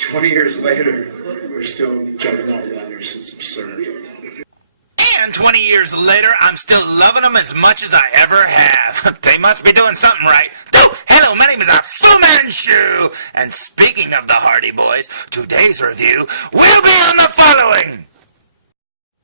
20 years later, we're still jumping off ladders. It's absurd. And 20 years later, I'm still loving them as much as I ever have. They must be doing something right. Oh, hello, my name is Fu Manchu. And speaking of the Hardy Boys, today's review will be on the following.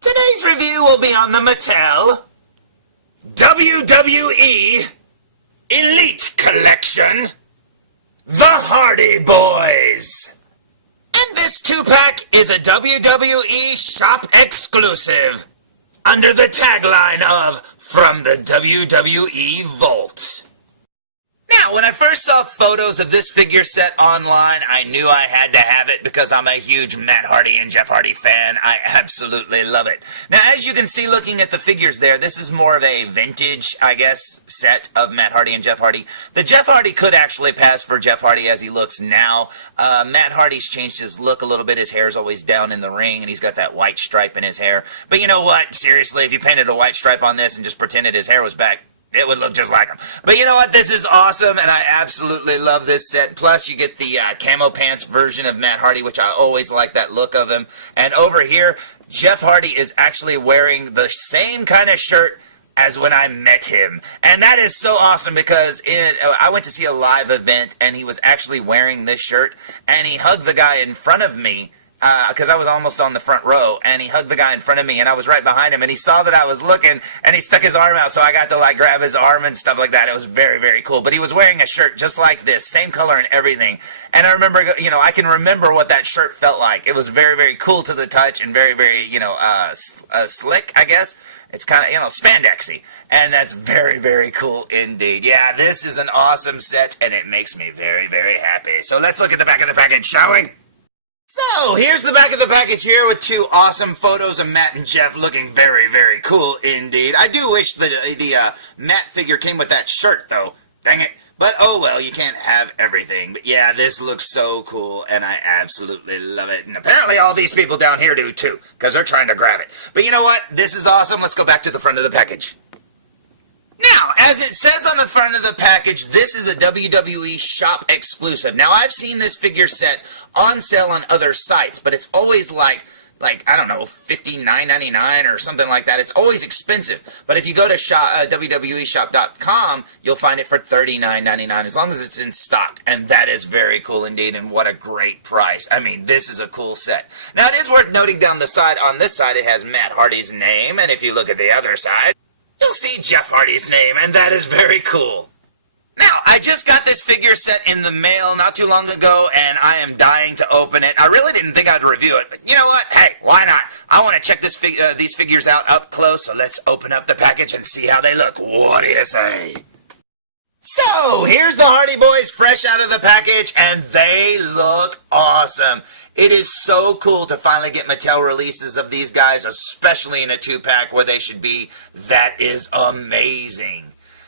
Today's review will be on the Mattel WWE Elite Collection, The Hardy Boys. And this 2-pack is a WWEShop exclusive, under the tagline of From the WWE Vault. Now, when I first saw photos of this figure set online, I knew I had to have it because I'm a huge Matt Hardy and Jeff Hardy fan. I absolutely love it. Now, as you can see looking at the figures there, this is more of a vintage, I guess, set of Matt Hardy and Jeff Hardy. The Jeff Hardy could actually pass for Jeff Hardy as he looks now. Matt Hardy's changed his look a little bit. His hair's always down in the ring, and he's got that white stripe in his hair. But you know what? Seriously, if you painted a white stripe on this and just pretended his hair was back, it would look just like him. But you know what? This is awesome, and I absolutely love this set. Plus, you get the camo pants version of Matt Hardy, which I always like that look of him. And over here, Jeff Hardy is actually wearing the same kind of shirt as when I met him. And that is so awesome because I went to see a live event, and he was actually wearing this shirt, and he hugged the guy in front of me, because I was almost on the front row, and he hugged the guy in front of me, and I was right behind him, and he saw that I was looking, and he stuck his arm out, so I got to like grab his arm and stuff like that. It was very, very cool. But he was wearing a shirt just like this, same color and everything. And I remember, you know, I can remember what that shirt felt like. It was very, very cool to the touch and very, very, you know, slick, I guess. It's kind of, you know, spandexy. And that's very, very cool indeed. Yeah, this is an awesome set, and it makes me very, very happy. So let's look at the back of the package, shall we? So, here's the back of the package here with two awesome photos of Matt and Jeff looking very, very cool indeed. I do wish the Matt figure came with that shirt, though. Dang it. But, oh well, you can't have everything. But yeah, this looks so cool, and I absolutely love it. And apparently all these people down here do, too, because they're trying to grab it. But you know what? This is awesome. Let's go back to the front of the package. Now, as it says on the front of the package, this is a WWEShop exclusive. Now, I've seen this figure set on sale on other sites, but it's always like I don't know, $59.99 or something like that. It's always expensive. But if you go to WWEShop.com, you'll find it for $39.99 as long as it's in stock. And that is very cool indeed, and what a great price. I mean, this is a cool set. Now, it is worth noting down the side, on this side, it has Matt Hardy's name, and if you look at the other side, you'll see Jeff Hardy's name, and that is very cool. Now, I just got this figure set in the mail not too long ago, and I am dying to open it. I really didn't think I'd review it, but you know what? Hey, why not? I want to check these figures out up close, so let's open up the package and see how they look. What do you say? So, here's the Hardy Boys fresh out of the package, and they look awesome. It is so cool to finally get Mattel releases of these guys, especially in a 2-pack where they should be. That is amazing.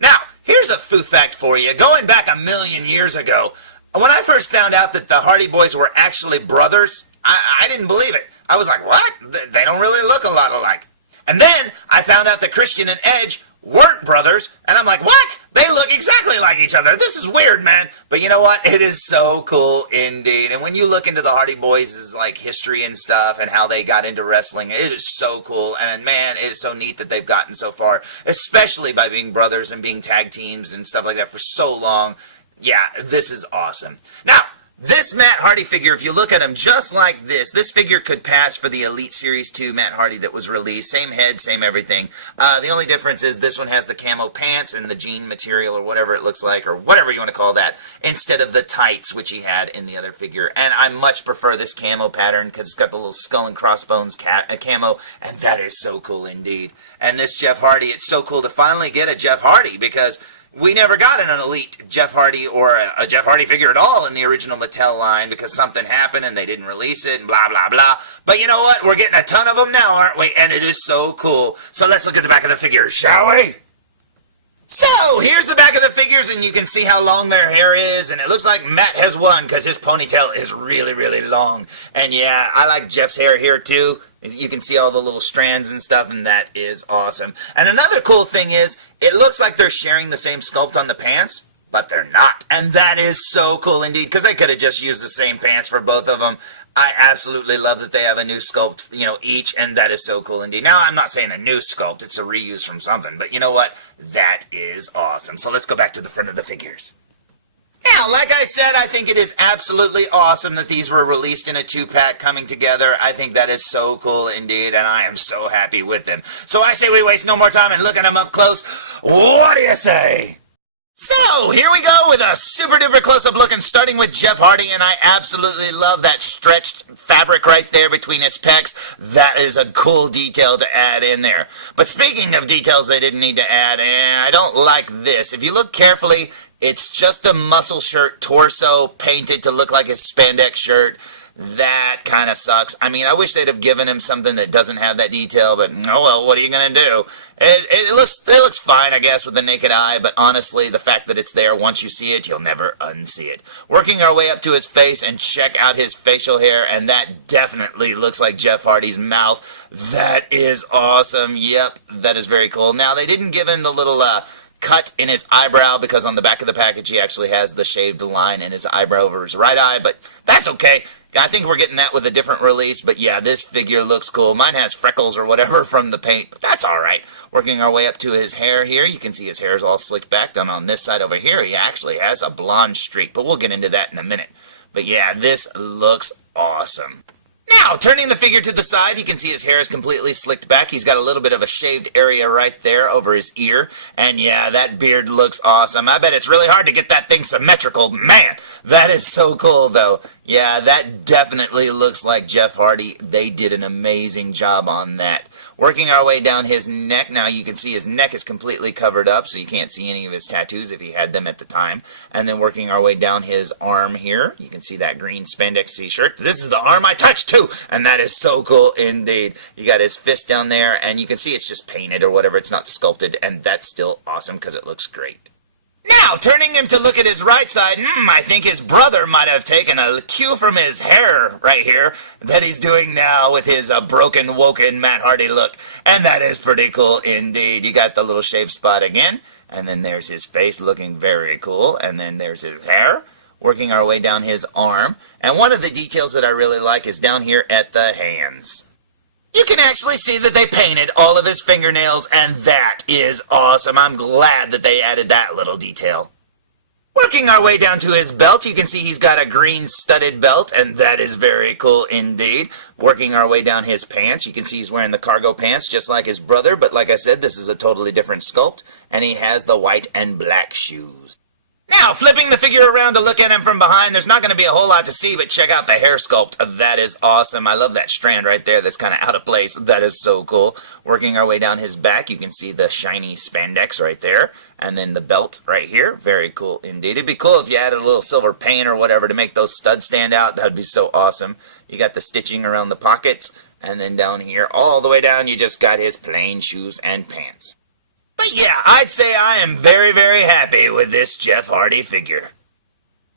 Now, here's a foo fact for you. Going back 1,000,000 years ago, when I first found out that the Hardy Boys were actually brothers, I didn't believe it. I was like, what? They don't really look a lot alike. And then I found out that Christian and Edge weren't brothers, and I'm like, what? They look exactly like each other. This is weird, man. But you know what? It is so cool indeed. And when you look into the Hardy Boys' like history and stuff and how they got into wrestling, it is so cool. And man, it is so neat that they've gotten so far, especially by being brothers and being tag teams and stuff like that for so long. Yeah, this is awesome. Now, this Matt Hardy figure, if you look at him just like this figure could pass for the Elite Series 2 Matt Hardy that was released. Same head, same everything. The only difference is this one has the camo pants and the jean material or whatever it looks like, or whatever you want to call that, instead of the tights, which he had in the other figure. And I much prefer this camo pattern because it's got the little skull and crossbones camo, and that is so cool indeed. And this Jeff Hardy, it's so cool to finally get a Jeff Hardy because we never got an Elite Jeff Hardy or a Jeff Hardy figure at all in the original Mattel line because something happened and they didn't release it and blah, blah, blah. But you know what? We're getting a ton of them now, aren't we? And it is so cool. So let's look at the back of the figures, shall we? So, here's the back of the figures, and you can see how long their hair is, and it looks like Matt has won because his ponytail is really, really long. And yeah, I like Jeff's hair here too. You can see all the little strands and stuff, and that is awesome. And another cool thing is, it looks like they're sharing the same sculpt on the pants. but they're not. And that is so cool indeed, because they could have just used the same pants for both of them. I absolutely love that they have a new sculpt, each, and that is so cool indeed. Now, I'm not saying a new sculpt, it's a reuse from something, but you know what? That is awesome. So let's go back to the front of the figures. Now, like I said, I think it is absolutely awesome that these were released in a 2-pack coming together. I think that is so cool indeed, and I am so happy with them. So I say we waste no more time and look at them up close. What do you say? So, here we go with a super duper close-up look, and starting with Jeff Hardy, and I absolutely love that stretched fabric right there between his pecs. That is a cool detail to add in there. But speaking of details they didn't need to add, I don't like this. If you look carefully, it's just a muscle shirt torso painted to look like his spandex shirt. That kind of sucks. I mean, I wish they'd have given him something that doesn't have that detail, but oh well, what are you going to do? It looks fine, I guess, with the naked eye, but honestly, the fact that it's there, once you see it, you'll never unsee it. Working our way up to his face, and check out his facial hair, and that definitely looks like Jeff Hardy's mouth. That is awesome. Yep, that is very cool. Now, they didn't give him the little cut in his eyebrow, because on the back of the package he actually has the shaved line in his eyebrow over his right eye, but that's okay. I think we're getting that with a different release, but yeah, this figure looks cool. Mine has freckles or whatever from the paint, but that's alright. Working our way up to his hair here, you can see his hair is all slicked back. Down on this side over here, he actually has a blonde streak, but we'll get into that in a minute. But yeah, this looks awesome. Now, turning the figure to the side, you can see his hair is completely slicked back. He's got a little bit of a shaved area right there over his ear. And yeah, that beard looks awesome. I bet it's really hard to get that thing symmetrical. Man, that is so cool, though. Yeah, that definitely looks like Jeff Hardy. They did an amazing job on that. Working our way down his neck, now you can see his neck is completely covered up, so you can't see any of his tattoos if he had them at the time. And then working our way down his arm here, you can see that green spandex t-shirt. This is the arm I touched too, and that is so cool indeed. You got his fist down there, and you can see it's just painted or whatever. It's not sculpted, and that's still awesome because it looks great. Now, turning him to look at his right side, I think his brother might have taken a cue from his hair right here that he's doing now with his broken, woken Matt Hardy look. And that is pretty cool indeed. You got the little shaved spot again, and then there's his face looking very cool, and then there's his hair. Working our way down his arm. And one of the details that I really like is down here at the hands. You can actually see that they painted all of his fingernails, and that is awesome. I'm glad that they added that little detail. Working our way down to his belt, you can see he's got a green studded belt, and that is very cool indeed. Working our way down his pants, you can see he's wearing the cargo pants just like his brother, but like I said, this is a totally different sculpt, and he has the white and black shoes. Now, flipping the figure around to look at him from behind, there's not going to be a whole lot to see, but check out the hair sculpt. That is awesome. I love that strand right there that's kind of out of place. That is so cool. Working our way down his back, you can see the shiny spandex right there, and then the belt right here. Very cool indeed. It'd be cool if you added a little silver paint or whatever to make those studs stand out. That would be so awesome. You got the stitching around the pockets, and then down here, all the way down, you just got his plain shoes and pants. But yeah, I'd say I am very, very happy with this Jeff Hardy figure.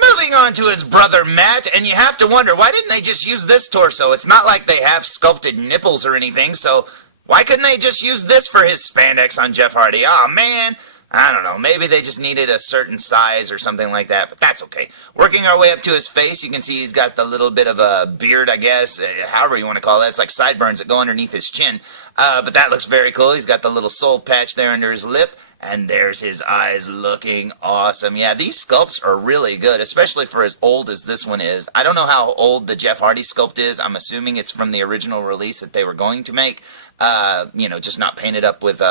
Moving on to his brother Matt, and you have to wonder, why didn't they just use this torso? It's not like they have sculpted nipples or anything, so why couldn't they just use this for his spandex on Jeff Hardy? Oh man, I don't know, maybe they just needed a certain size or something like that, but that's okay. Working our way up to his face, you can see he's got the little bit of a beard, I guess, however you want to call it. It's like sideburns that go underneath his chin, but that looks very cool. He's got the little soul patch there under his lip, and there's his eyes looking awesome. Yeah, these sculpts are really good, especially for as old as this one is. I don't know how old the Jeff Hardy sculpt is. I'm assuming it's from the original release that they were going to make, just not painted up with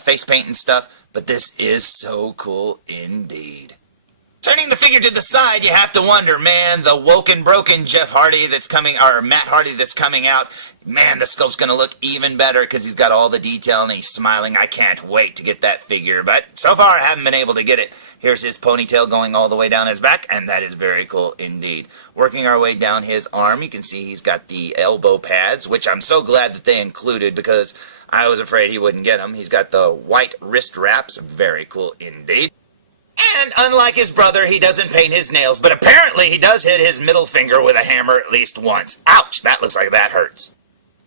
face paint and stuff. But this is so cool indeed. Turning the figure to the side, you have to wonder, man, the woken, broken Jeff Hardy that's coming, or Matt Hardy that's coming out, man, the sculpt's going to look even better because he's got all the detail and he's smiling. I can't wait to get that figure, but so far I haven't been able to get it. Here's his ponytail going all the way down his back, and that is very cool indeed. Working our way down his arm, you can see he's got the elbow pads, which I'm so glad that they included because I was afraid he wouldn't get them. He's got the white wrist wraps, very cool indeed. And unlike his brother, he doesn't paint his nails, but apparently he does hit his middle finger with a hammer at least once. Ouch, that looks like that hurts.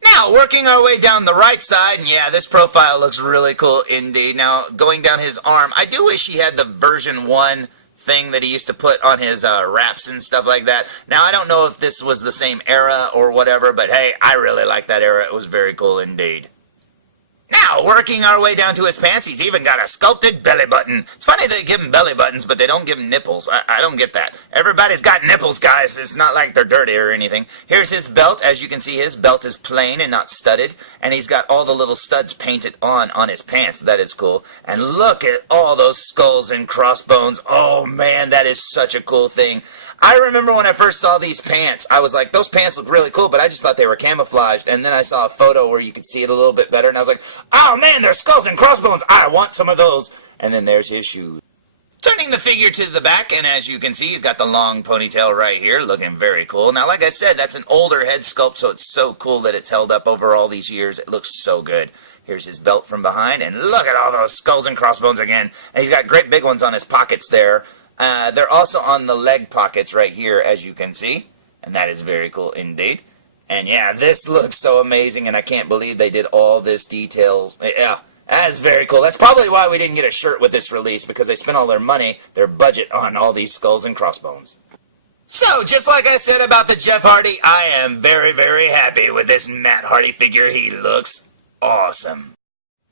Now, working our way down the right side, and yeah, this profile looks really cool indeed. Now, going down his arm, I do wish he had the version 1 thing that he used to put on his wraps and stuff like that. Now, I don't know if this was the same era or whatever, but hey, I really like that era. It was very cool indeed. Now, working our way down to his pants, he's even got a sculpted belly button. It's funny they give him belly buttons, but they don't give him nipples. I don't get that. Everybody's got nipples, guys. It's not like they're dirty or anything. Here's his belt. As you can see, his belt is plain and not studded, and he's got all the little studs painted on his pants. That is cool. And look at all those skulls and crossbones. Oh, man, that is such a cool thing. I remember when I first saw these pants, I was like, those pants look really cool, but I just thought they were camouflaged. And then I saw a photo where you could see it a little bit better, and I was like, oh man, they're skulls and crossbones. I want some of those. And then there's his shoes. Turning the figure to the back, and as you can see, he's got the long ponytail right here, looking very cool. Now, like I said, that's an older head sculpt, so it's so cool that it's held up over all these years. It looks so good. Here's his belt from behind, and look at all those skulls and crossbones again. And he's got great big ones on his pockets there. They're also on the leg pockets right here, as you can see, and that is very cool indeed. And yeah, this looks so amazing, and I can't believe they did all this detail. Yeah, that is very cool. That's probably why we didn't get a shirt with this release, because they spent all their money, their budget, on all these skulls and crossbones. So, just like I said about the Jeff Hardy, I am very, very happy with this Matt Hardy figure. He looks awesome.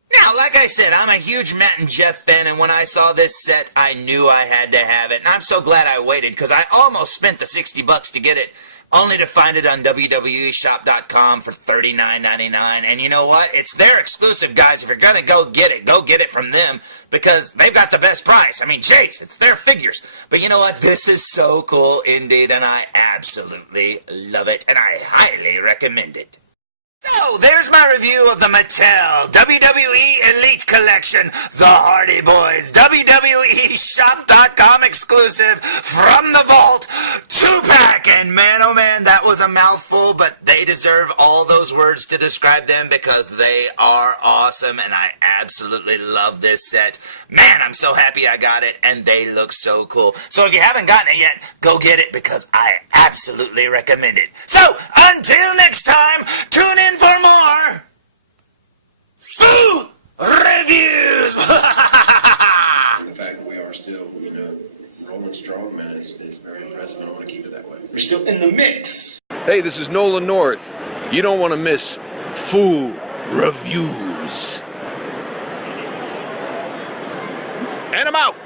Now, like I said, I'm a huge Matt and Jeff fan, and when I saw this set, I knew I had to have it. And I'm so glad I waited, because I almost spent the $60 to get it, only to find it on WWEShop.com for $39.99. And you know what? It's their exclusive, guys. If you're going to go get it from them, because they've got the best price. I mean, jeez, it's their figures. But you know what? This is so cool indeed, and I absolutely love it, and I highly recommend it. So, there's my review of the Mattel WWE Elite Collection, The Hardy Boys, WWEShop.com exclusive, from the vault, 2-pack, and man, oh man, that was a mouthful, but they deserve all those words to describe them because they are awesome, and I absolutely love this set. Man, I'm so happy I got it, and they look so cool. So if you haven't gotten it yet, go get it because I absolutely recommend it. So, until next time, tune in for more Foo Reviews! The fact that we are still, rolling strong, man, is very impressive, and I want to keep it that way. We're still in the mix. Hey, this is Nolan North. You don't want to miss Foo Reviews. And I'm out.